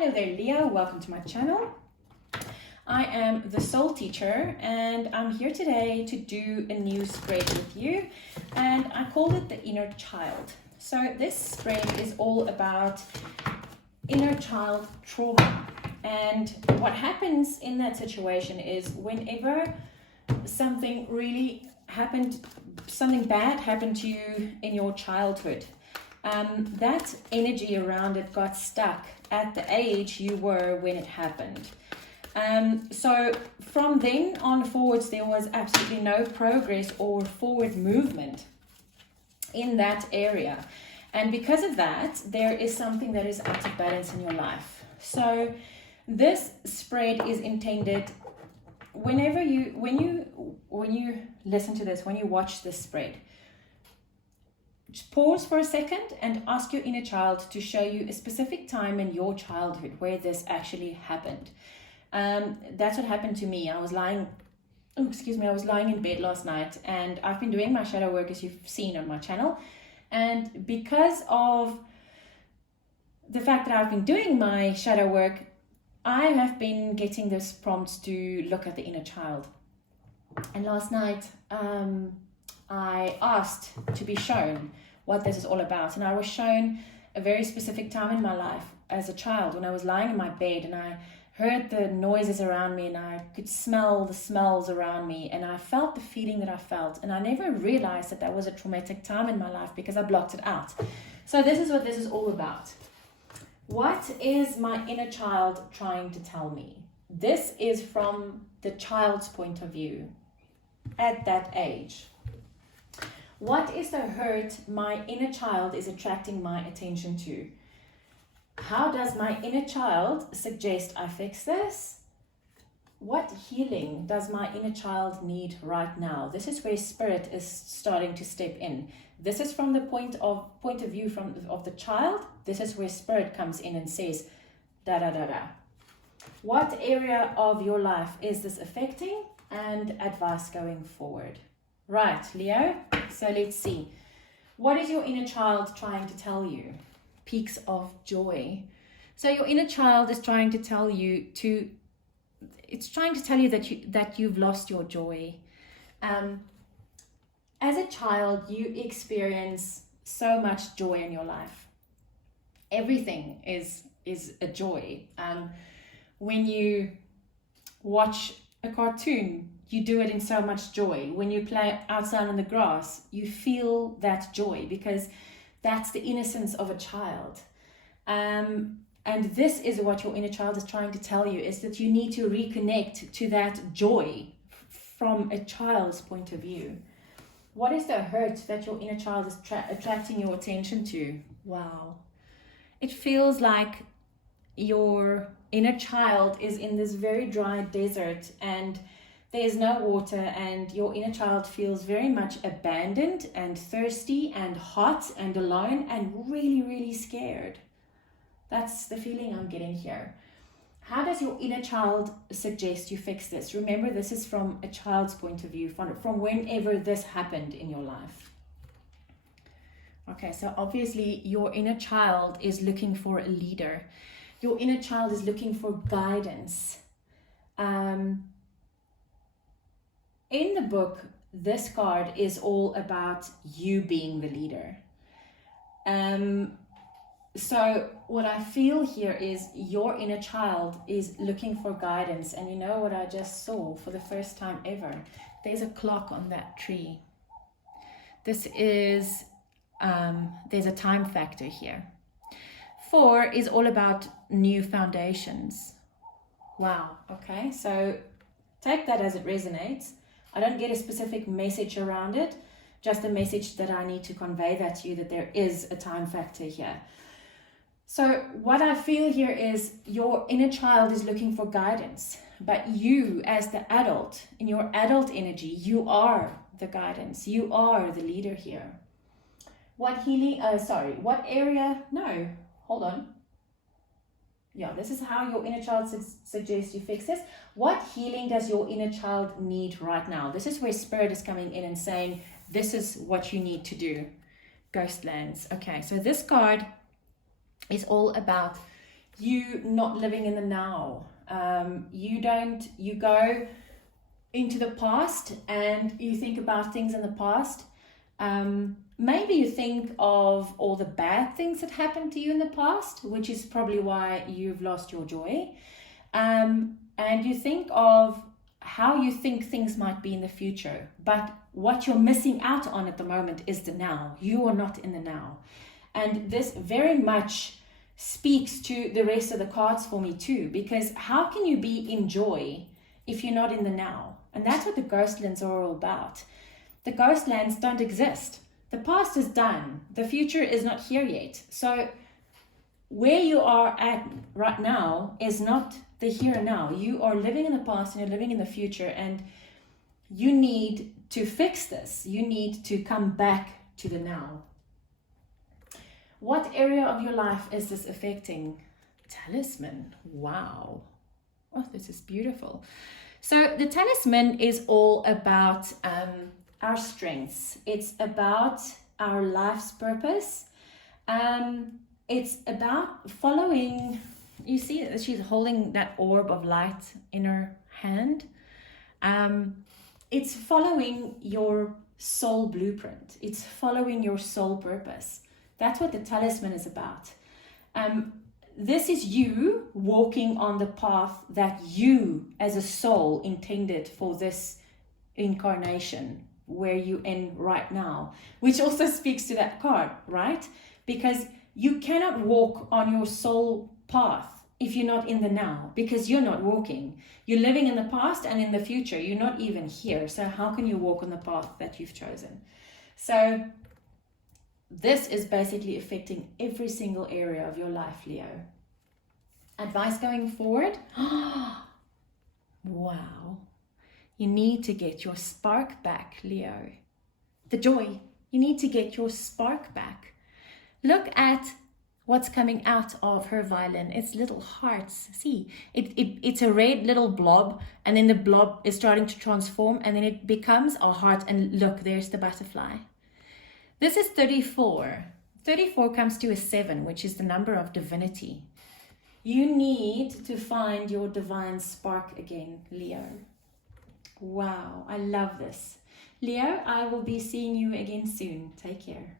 Hello there, Leo. Welcome to my channel. I am the soul teacher and I'm here today to do a new spread with you, and I called it the inner child. So this spread is all about inner child trauma, and what happens in that situation is whenever something really happened, something bad happened to you in your childhood, that energy around it got stuck at the age you were when it happened. So from then on forwards, there was absolutely no progress or forward movement in that area. And because of that, there is something that is out of balance in your life. So this spread is intended when you listen to this, when you watch this spread, just pause for a second and ask your inner child to show you a specific time in your childhood where this actually happened. That's what happened to me. I was lying in bed last night, and I've been doing my shadow work, as you've seen on my channel. And because of the fact that I've been doing my shadow work, I have been getting this prompt to look at the inner child. And last night, I asked to be shown what this is all about, and I was shown a very specific time in my life as a child when I was lying in my bed and I heard the noises around me and I could smell the smells around me and I felt the feeling that I felt, and I never realized that that was a traumatic time in my life because I blocked it out. So this is what this is all about. What is my inner child trying to tell me? This is from the child's point of view at that age. What is the hurt my inner child is attracting my attention to? How does my inner child suggest I fix this? What healing does my inner child need right now? This is where spirit is starting to step in. This is from the point of view of the child. This is where spirit comes in and says, da da da da. What area of your life is this affecting? And advice going forward. Right, Leo, so let's see. What is your inner child trying to tell you? Peaks of joy. So your inner child is trying to tell you that you've lost your joy. As a child, you experience so much joy in your life. Everything is a joy. When you watch a cartoon, you do it in so much joy. When you play outside on the grass, you feel that joy because that's the innocence of a child. And this is what your inner child is trying to tell you, is that you need to reconnect to that joy from a child's point of view. What is the hurt that your inner child is attracting your attention to? Wow. It feels like your inner child is in this very dry desert and there's no water, and your inner child feels very much abandoned and thirsty and hot and alone and really, really scared. That's the feeling I'm getting here. How does your inner child suggest you fix this? Remember, this is from a child's point of view, from whenever this happened in your life. Okay, so obviously your inner child is looking for a leader. Your inner child is looking for guidance. In the book, this card is all about you being the leader. So what I feel here is your inner child is looking for guidance. And you know what I just saw for the first time ever? There's a clock on that tree. This is, there's a time factor here. 4 is all about new foundations. Wow, okay, so take that as it resonates. I don't get a specific message around it, just a message that I need to convey that to you, that there is a time factor here. So what I feel here is your inner child is looking for guidance, but you as the adult, in your adult energy, you are the guidance. You are the leader here. What area? No, hold on. Yeah, this is how your inner child suggests you fix this. What healing does your inner child need right now? This is where spirit is coming in and saying, this is what you need to do. Ghostlands. Okay, so this card is all about you not living in the now. You go into the past and you think about things in the past. Maybe you think of all the bad things that happened to you in the past, which is probably why you've lost your joy. And you think of how you think things might be in the future, but what you're missing out on at the moment is the now. You are not in the now. And this very much speaks to the rest of the cards for me too, because how can you be in joy if you're not in the now? And that's what the ghostlands are all about. The ghostlands don't exist. The past is done. The future is not here yet. So where you are at right now is not the here and now. You are living in the past and you're living in the future, and you need to fix this. You need to come back to the now. What area of your life is this affecting? Talisman. Wow. Oh, this is beautiful. So the talisman is all about our strengths. It's about our life's purpose. It's about following. You see that she's holding that orb of light in her hand. It's following your soul blueprint. It's following your soul purpose. That's what the talisman is about. This is you walking on the path that you as a soul intended for this incarnation, where you end right now, which also speaks to that card, right? Because you cannot walk on your soul path if you're not in the now, because you're not walking. You're living in the past and in the future. You're not even here. So how can you walk on the path that you've chosen? So this is basically affecting every single area of your life, Leo. Advice going forward? Wow. You need to get your spark back, Leo. The joy. You need to get your spark back. Look at what's coming out of her violin. It's little hearts. See, it's a red little blob, and then the blob is starting to transform, and then it becomes a heart, and look, there's the butterfly. This is 34. 34 comes to a 7, which is the number of divinity. You need to find your divine spark again, Leo. Wow, I love this. Leo, I will be seeing you again soon. Take care.